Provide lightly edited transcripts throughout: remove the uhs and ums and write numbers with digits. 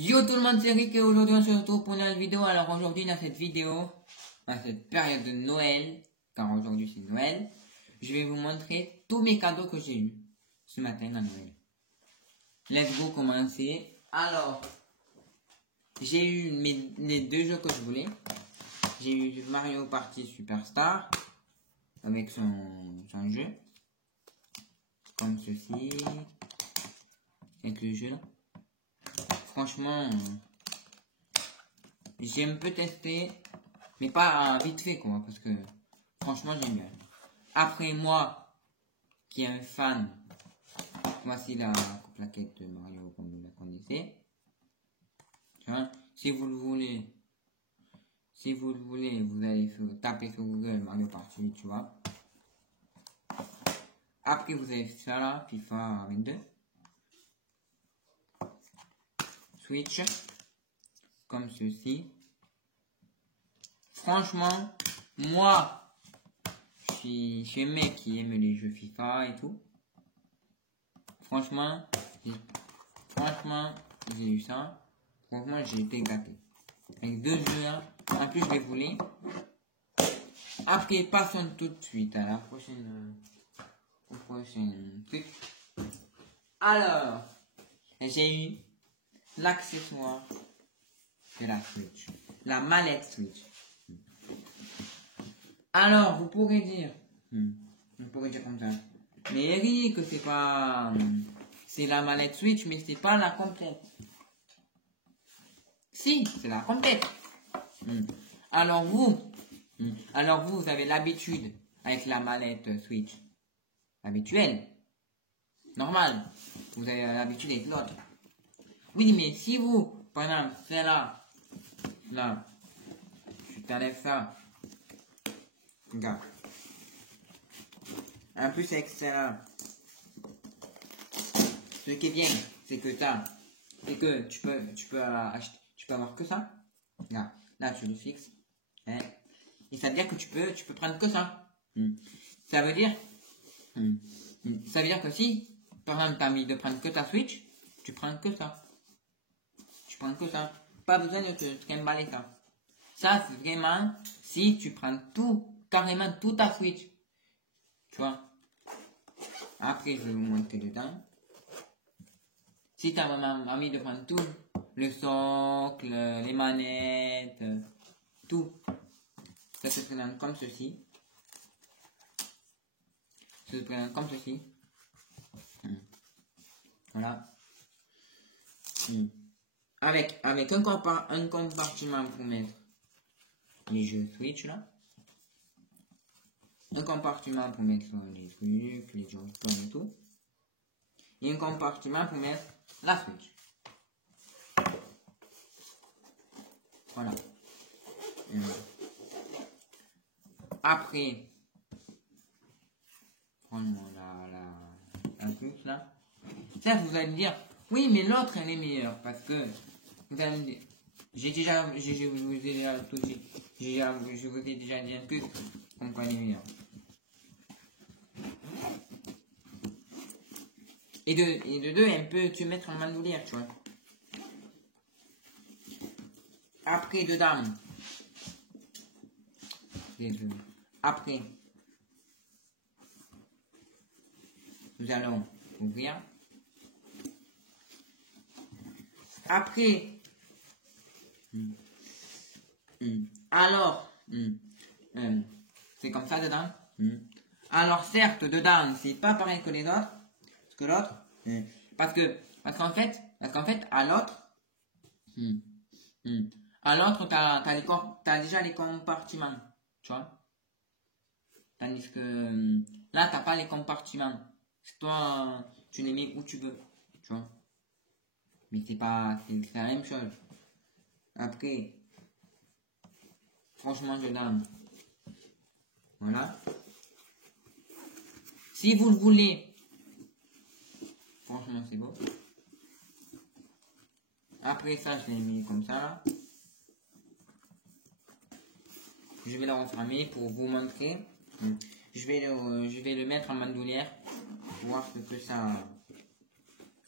Yo tout le monde, c'est Rick et aujourd'hui on se retrouve pour une nouvelle vidéo. Alors aujourd'hui dans cette vidéo, dans cette période de Noël, car aujourd'hui c'est Noël, je vais vous montrer tous mes cadeaux que j'ai eu ce matin à Noël. Let's go commencer. Alors, j'ai eu les deux jeux que je voulais. J'ai eu Mario Party Superstar avec son jeu, comme ceci, avec le jeu là. Franchement, j'ai un peu testé, mais pas vite fait quoi, parce que franchement j'aime bien. Après moi, qui est un fan, voici la plaquette de Mario comme vous la connaissez. Hein? Si vous le voulez, vous allez taper sur Google Mario Party, tu vois. Après vous avez ça là, FIFA 22. Switch, comme ceci. Franchement, moi, je suis un mec qui aime les jeux FIFA et tout. Franchement, j'ai eu ça. Franchement, j'ai été gâté. Avec deux jeux, hein. En plus, je les voulais. Après, passons tout de suite à la prochaine, au prochain truc. Alors, j'ai eu l'accessoire de la Switch, la mallette Switch. Alors, vous pourrez dire comme ça, mais Eric, que c'est pas, c'est la mallette Switch, mais c'est pas la complète. Si, c'est la complète. Alors vous avez l'habitude avec la mallette Switch habituelle, normale. Vous avez l'habitude avec l'autre. Oui, mais si vous, par exemple, celle-là, là, je t'enlève ça. Regarde. En plus avec celle-là, ce qui est bien, c'est que tu peux avoir que ça. Là, tu le fixes. Hein, et ça veut dire que tu peux prendre que ça. Ça veut dire que si, par exemple, tu as envie de prendre que ta Switch, tu prends que ça. Pas besoin de te trimballer ça. Ça, c'est vraiment si tu prends carrément tout ta Switch. Tu vois. Après, je vais vous montrer dedans. Si tu as vraiment envie de prendre tout, le socle, les manettes, tout, ça se présente comme ceci. Voilà. Avec un compartiment pour mettre les jeux Switch là. Un compartiment pour mettre les trucs, les Joy-Con et tout. Et un compartiment pour mettre la Switch. Voilà. Après, prends-moi la puce là. Ça, vous allez me dire, oui, mais l'autre elle est meilleure parce que vous allez me dire, je vous ai déjà tout dit, je vous ai déjà dit un truc, comme quoi elle est meilleure. Et de deux, elle peut te mettre en bandoulière, tu vois. Après, dedans. Après, nous allons ouvrir. Après, alors, c'est comme ça dedans. Alors certes, dedans, c'est pas pareil que les autres, parce qu'en fait, à l'autre, t'as déjà les compartiments, tu vois. Tandis que là, t'as pas les compartiments. Toi, tu les mets où tu veux, tu vois. Mais c'est la même chose. Après, franchement, dedans, voilà. Si vous le voulez, franchement, c'est beau. Après ça, je l'ai mis comme ça, là. Je vais le refermer pour vous montrer. Je vais le mettre en bandoulière pour voir ce que ça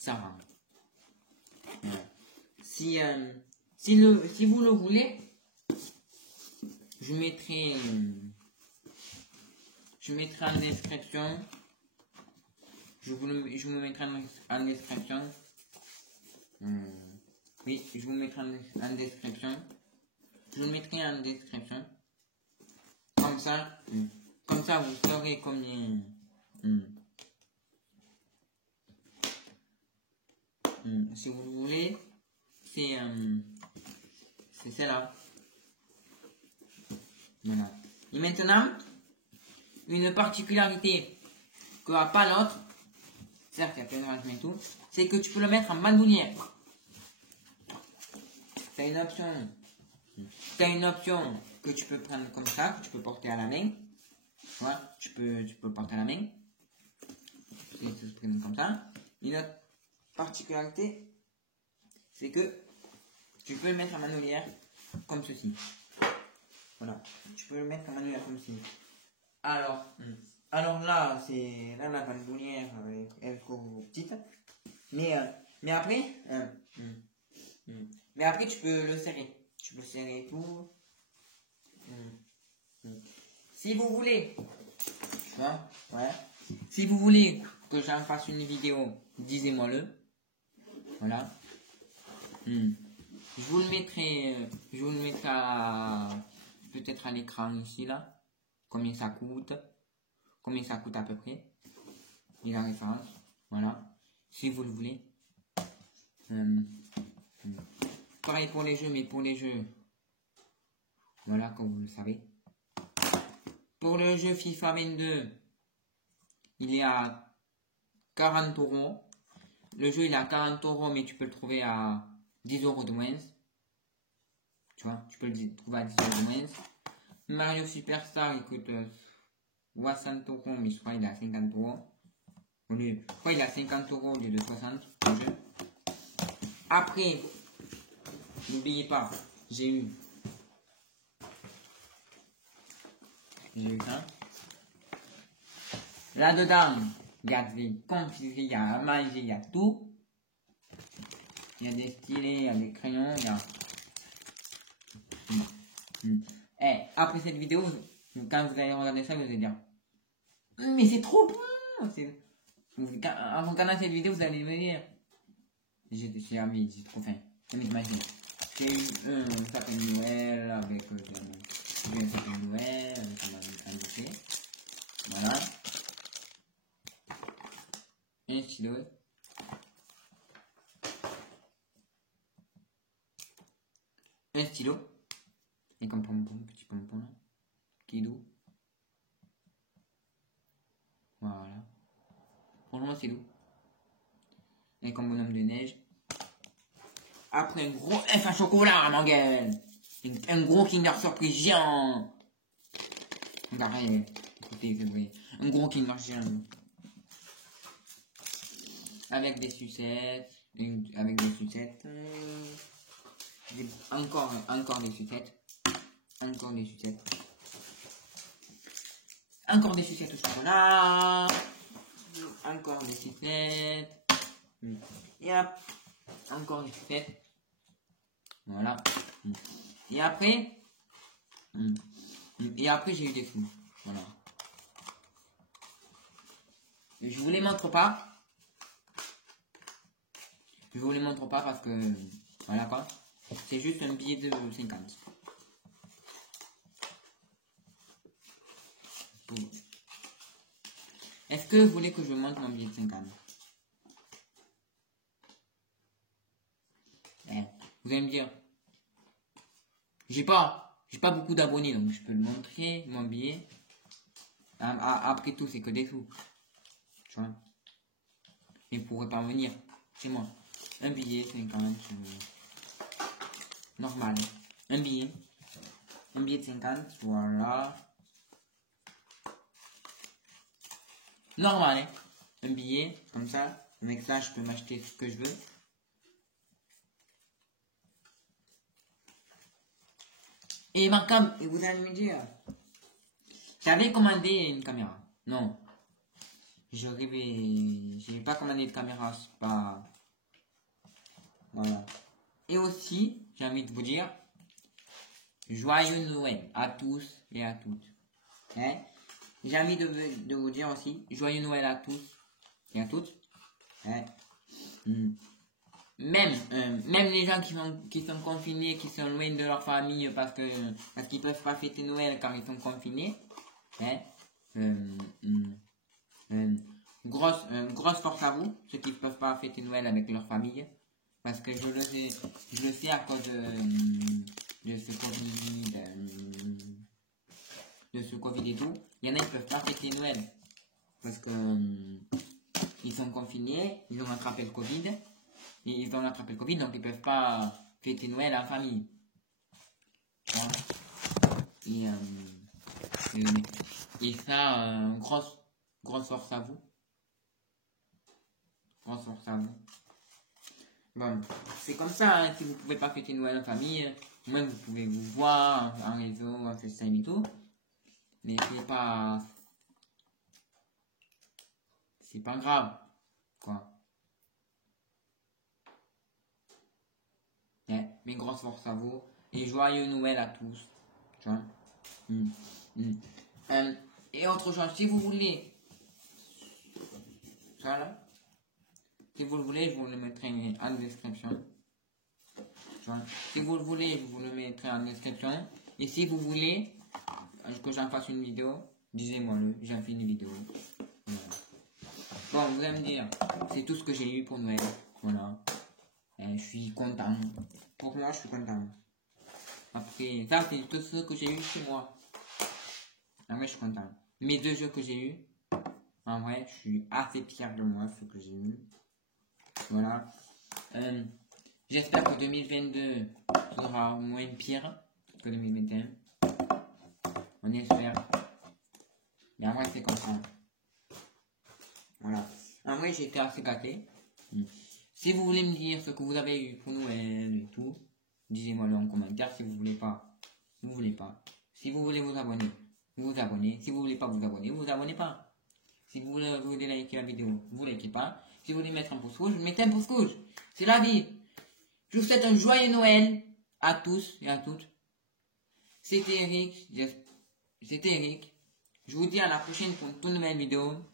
rend. Voilà. si vous le voulez, je mettrai en description. Je vous mettrai en description. Oui, je vous mettrai en description. Je le mettrai en description. Comme ça vous saurez combien. Si vous voulez, c'est celle-là. Voilà. Et maintenant, une particularité que n'a pas l'autre, certes il y a plein de rangements et tout, c'est que tu peux le mettre en bandoulière. T'as une option que tu peux prendre comme ça, que tu peux porter à la main. Voilà, tu peux porter à la main. Tu peux prendre comme ça. Une autre particularité, c'est que tu peux le mettre en bandoulière comme ceci. Voilà, tu peux le mettre en bandoulière comme ceci. Alors là, c'est là la bandoulière elle est trop petite. Mais après, tu peux le serrer. Tu peux serrer et tout. Si vous voulez, si vous voulez que j'en fasse une vidéo, disez-moi-le. Voilà. Je vous le mettrai peut-être à l'écran ici là. Combien ça coûte à peu près. Et la référence. Voilà. Si vous le voulez. Pareil pour les jeux, mais pour les jeux. Voilà, comme vous le savez. Pour le jeu FIFA 22, il est à 40 €. Le jeu il est à 40 €, mais tu peux le trouver à 10 € de moins. Tu vois, tu peux le trouver à 10 € de moins. Mario Superstar il coûte 60 €, mais je crois qu'il est à 50 €. Je crois qu'il est à 50 € au lieu de 60 le jeu. Après, n'oubliez pas, j'ai eu ça. Là-dedans, il y a des confiseries, il y a à manger, il y a tout. Il y a des stylets, il y a des crayons, il y a... après cette vidéo, quand vous allez regarder ça, vous allez dire mais c'est trop bon. En regardant cette vidéo, vous allez me dire j'ai envie, j'ai trop faim. J'ai eu un sapin de Noël avec un sapin de Noël avec un bouquet. Voilà. Un stylo. Un stylo. Et comme pompon, petit pompon là. Qui est doux. Voilà. Franchement, c'est doux. Et comme bonhomme de neige. Après, un gros œuf à chocolat, mon gueule. Un gros Kinder Surprise géant. Regardez, écoutez, vous voyez. Un gros Kinder géant. Avec des sucettes. Encore des sucettes. Encore des sucettes. Encore des sucettes au chocolat. Encore des sucettes. Et hop. Encore des sucettes. Voilà. Et après, j'ai eu des sous. Voilà. Et je vous les montre pas. Je vous les montre pas parce que, voilà quoi. C'est juste un billet de 50. Est-ce que vous voulez que je montre mon billet de 50? Vous allez me dire, j'ai pas beaucoup d'abonnés, donc je peux le montrer, mon billet. Après tout, c'est que des sous. Tu vois. Mais vous pourrez pas venir chez moi. Un billet, 50. Normal. Un billet de 50, voilà. Normal, hein. Un billet, comme ça. Avec ça, je peux m'acheter ce que je veux. Et vous allez me dire, j'avais commandé une caméra. Non. J'ai pas commandé de caméra, c'est pas... Voilà. Et aussi, j'ai envie de vous dire, joyeux Noël à tous et à toutes. Hein? J'ai envie de vous dire aussi, joyeux Noël à tous et à toutes. Hein? Même les gens qui sont confinés, qui sont loin de leur famille parce qu'ils peuvent pas fêter Noël car ils sont confinés. Hein? Grosse force à vous, ceux qui ne peuvent pas fêter Noël avec leur famille. Parce que je le sais à cause de ce Covid, et tout. Il y en a qui ne peuvent pas fêter Noël. Parce que ils sont confinés, ils ont attrapé le Covid. Et ils ont attrapé le Covid, donc ils ne peuvent pas fêter Noël en famille. Voilà. Et ça, grosse force à vous. Grosse force à vous. Bon, c'est comme ça, hein, si vous pouvez pas fêter Noël en famille, moi vous pouvez vous voir en réseau, en FaceTime et tout. Mais c'est pas grave, quoi. Ouais, mais grosse force à vous, et joyeux Noël à tous, tu vois. Et autre chose, si vous voulez, ça là, si vous le voulez, je vous le mettrai en description. Si vous le voulez, je vous le mettrai en description. Et si vous voulez que j'en fasse une vidéo, disez-moi-le, j'en fais une vidéo. Voilà. Bon, vous allez me dire, c'est tout ce que j'ai eu pour Noël. Voilà. Je suis content. Pour moi, je suis content. Après, ça, c'est tout ce que j'ai eu chez moi. En vrai, je suis content. Mes 2 jeux que j'ai eu, en vrai, je suis assez fier de moi, ce que j'ai eu. Voilà. J'espère que 2022 sera moins pire que 2021. On espère. Mais en vrai, c'est comme ça. Voilà. En vrai, j'ai été assez gâté. Si vous voulez me dire ce que vous avez eu pour Noël et tout, disez-moi-le en commentaire. Si vous voulez pas, vous voulez pas. Si vous voulez vous abonner, vous vous abonnez. Si vous voulez pas vous abonner, vous vous abonnez pas. Si vous voulez liker la vidéo, vous likez pas. Si vous voulez mettre un pouce rouge, mettez un pouce rouge. C'est la vie. Je vous souhaite un joyeux Noël à tous et à toutes. C'était Eric. Je vous dis à la prochaine pour une toute nouvelle vidéo.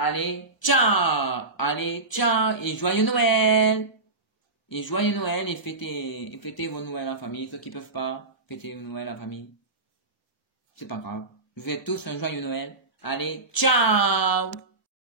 Allez, ciao! Allez, ciao! Et joyeux Noël! Et joyeux Noël et fêtez vos Noëls en famille. Ceux qui peuvent pas fêter Noël en famille. C'est pas grave. Je vous souhaite tous un joyeux Noël. Allez, ciao!